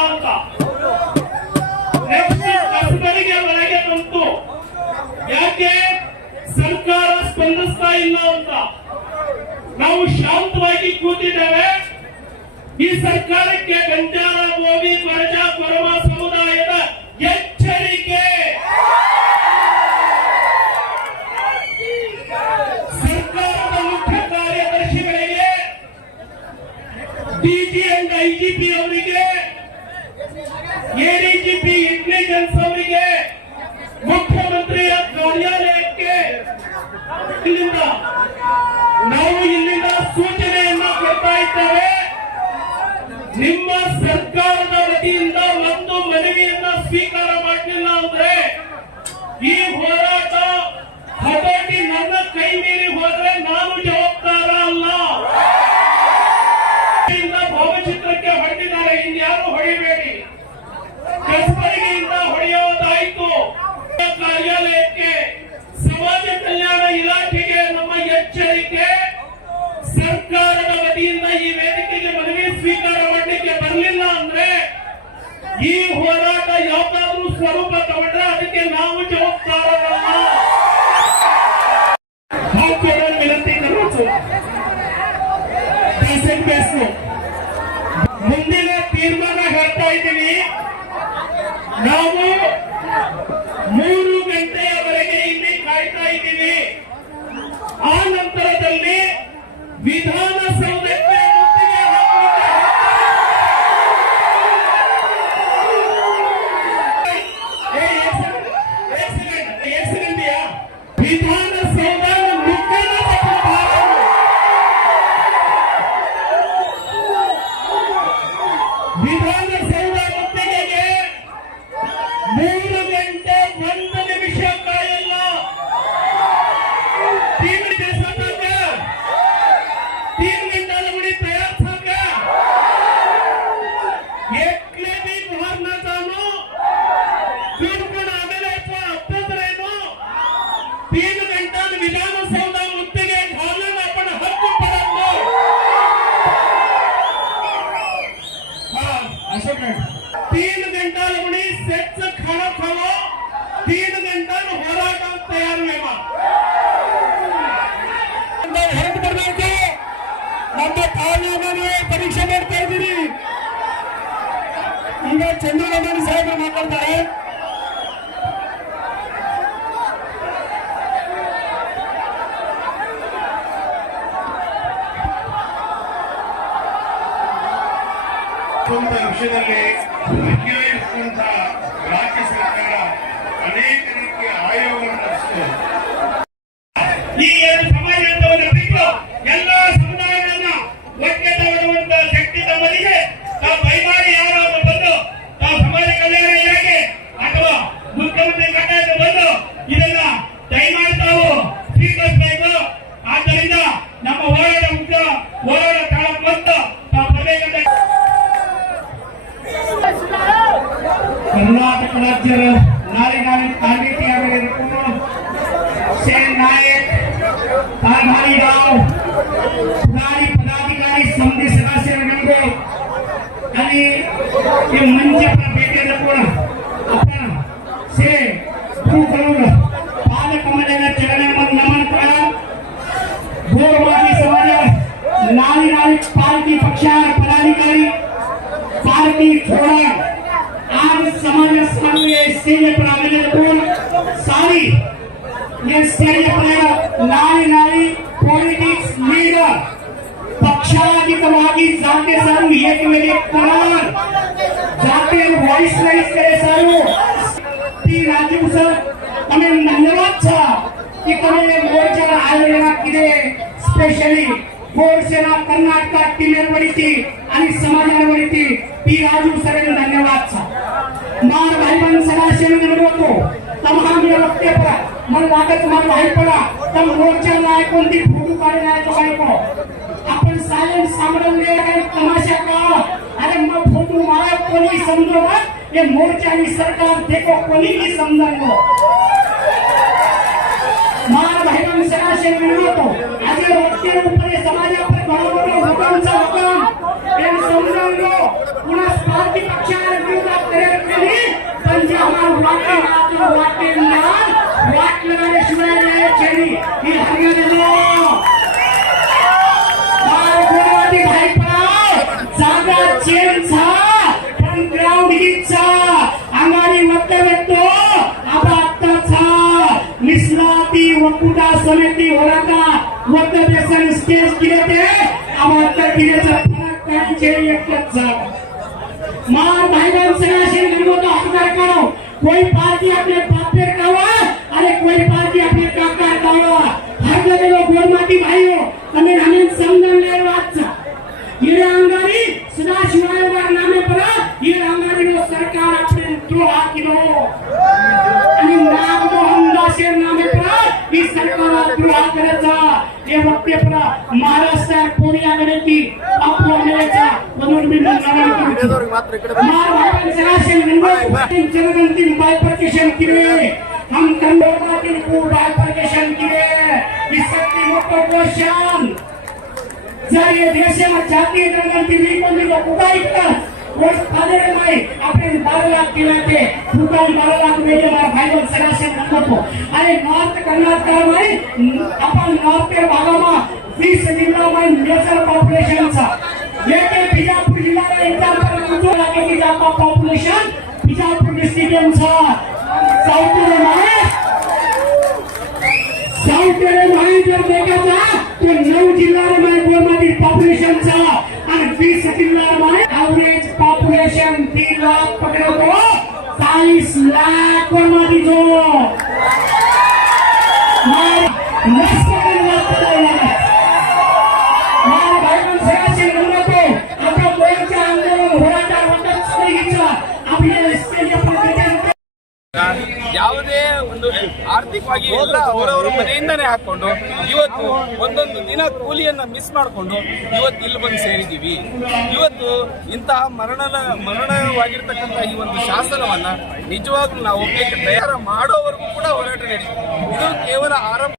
ಅಂತ. ಕಸಬರಿಗೆ ಒಳಗೆ ಬಂತು. ಯಾಕೆ? ಸರ್ಕಾರ ಸ್ಪಂದಿಸ್ತಾ ಇಲ್ಲ ಅಂತ. ನಾವು ಶಾಂತವಾಗಿ ಕೂತಿದ್ದೇವೆ. ಈ ಸರ್ಕಾರಕ್ಕೆ ಗಂಜಾರ ಗೋವಿ ಕೊರಜ, ಕೊರವ ಸಮುದಾಯದ ಎಚ್ಚರಿಕೆ. ಸರ್ಕಾರದ ಮುಖ್ಯ ಕಾರ್ಯದರ್ಶಿಗಳಿಗೆ ಡಿಜಿ ಅಂಡ್ ಐಜಿಪಿ ಅವರಿಗೆ ಅವರಿಗೆ ಮುಖ್ಯಮಂತ್ರಿಯ ಕಾರ್ಯಾಲಯಕ್ಕೆ ಇಲ್ಲಿಂದ ನಾವು ಇಲ್ಲಿಂದ ಸೂಚನೆಯನ್ನ ಕೊಡ್ತಾ ಇದ್ದೇವೆ. ನಿಮ್ಮ ಸರ್ಕಾರದ ಸ್ವರೂಪ ತಗೊಂಡ್ರೆ ಅದಕ್ಕೆ ನಾವು ಜವಾಬ್ದಾರರಲ್ಲ. ವಿನಂತಿ ಬೇಸ್ನು ಮುಂದಿನ ತೀರ್ಮಾನ ಹೇಳ್ತಾ ಇದ್ದೀನಿ. ನಾವು ಮೂರು ಗಂಟೆಯವರೆಗೆ ಇಲ್ಲಿ ಕಾಯ್ತಾ ಇದ್ದೀವಿ. ಆ ನಂತರದಲ್ಲಿ ವಿಧಾನಸೌಧಕ್ಕೆ ಪರೀಕ್ಷೆ ಮಾಡ್ತಾ ಇದ್ದೀರಿ ಈಗ ಚಂದ್ರಗೌಡರು ಸಾಹೇಬರು ಮಾತಾಡ್ತಾರೆ ಸ್ವಂತ ವಿಷಯದಲ್ಲಿ गाव पुढारी पदाधिकारी समिती सदस्य वर्ग हो. आणि हे मंच भेटेल कोण आपण से तू करून पालकमंडळाला चरणावर नमन करा. भोरमाती समाज नाली नाली पार्टी पक्षार पदाधिकारी पार्टी थोडा आज समाज सामने स्टेज पर आलेले कोण? सारी. ये स्टेज पर नारी नारी सारू एक वेळे करार जाते व्हॉइस राईज करे सारू ती राजीव सर અમે ધન્યવાદ છે કે તમે મોરચાના આયોજના किदे स्पेशली गोरसेना कर्नाटक टीमेर वरती आणि समाजावर वरती ती राजू सरेन धन्यवाद છે માર ભાઈ બહેન સદાશિવ निर्मतो તમામ વખતે પર मन लागत तुम्हाला भाई पडा। तब मोर्चा नाही कोणती फ़ोटो काढ नाही तो अपन आपण सायलेंट ले काही तमाशा का अरे मग फ़ोटो मला कोणी समझो ना ये मोर्चा आणि सरकार देखो कोणी की समजावलं मार भाईला सराशे मिळलो तो आज वक्ते उपरे समाजा पर बरोबर हुकमचा हुकम ते समजावलो पुन्हा स्पार्टी पक्षाने विरोधात तयार केली पण जे वाटे वाटे वाट लगाने शिवाय नाही चेरी ही हरियाणा बाल गुणवादी भाई पाव जागा चेनचा पण ग्राउंड हिटचा आंगारी वक्तव्यत्व अबात्ताचा मिसलाती वकुटा स्टेज किरते अबात्ता किरेचा फरक काय चेरी एकच जाग मार भाई बहन सगळ्या शेरी हक्कार करो कोई पार्टी अपने बाप पे कवा अरे कोई पार्टी अपने काका कावा हर जगह गोरमाटी भाईओ તમે અમે સમજણ લે વાત છે ये अंगारी सदाशिवाय वार नामे पर ये अंगारी नो सरकार अपने द्रोह किलो आणि नाम मोहनदास नामे पर ही सरकार द्रोह करायचा हे वक्ते पर महाराष्ट्र कोरिया गणती आपलो मिळायचा म्हणून मी नमन करतो मार भाई सरासर निंबू जनगणती बायफर्केशन किए हम कंडोरा के को बायफर्केशन किए इसकी मोटो क्वेश्चन जर या देशावर जातीय जनगणती नाही पण मी कुठं ऐकतात कोण फादर नाही. आपण बारा लाख केला ते फुटान बारा लाख वेगळे मला फायदा सरासरी म्हणतो अरे नॉर्थ कर्नाटकामध्ये आपण नॉर्थ भागामा वीस जिल्हामध्ये मेजर पॉप्युलेशनचा एक एक बिजापूर जिल्ह्याला एक्झाम्पल म्हणतो. लागेल पॉप्युलेशन बिजापूर डिस्ट्रिक्टचा चौथीला नाही साऊथकडे नाही जर देखाचा तो नऊ जिल्हा जिल्ह्यामध्ये गोरमाटी पॉप्युलेशनचा आणि वीस जिल्हा जिल्ह्यामध्ये ऍव्हरेज पॉप्युलेशन तीन लाख पकडतो. चाळीस लाख गोरमाटी जो ಎಲ್ಲ ಅವರವರ ಮನೆಯಿಂದನೇ ಹಾಕೊಂಡು ಇವತ್ತು ಒಂದೊಂದು ದಿನ ಕೂಲಿಯನ್ನ ಮಿಸ್ ಮಾಡಿಕೊಂಡು ಇವತ್ತು ಇಲ್ಲಿ ಬಂದು ಸೇರಿದ್ದೀವಿ. ಇವತ್ತು ಇಂತಹ ಮರಣದ ಮರಣವಾಗಿರ್ತಕ್ಕಂತಹ ಈ ಒಂದು ಶಾಸನವನ್ನ ನಿಜವಾಗ್ಲೂ ನಾವು ತಯಾರು ತಯಾರ ಮಾಡೋವರೆಗೂ ಕೂಡ ಹೋರಾಟ ನಡೆಸಿದ್ವಿ ಇದು ಕೇವಲ ಆರಂಭ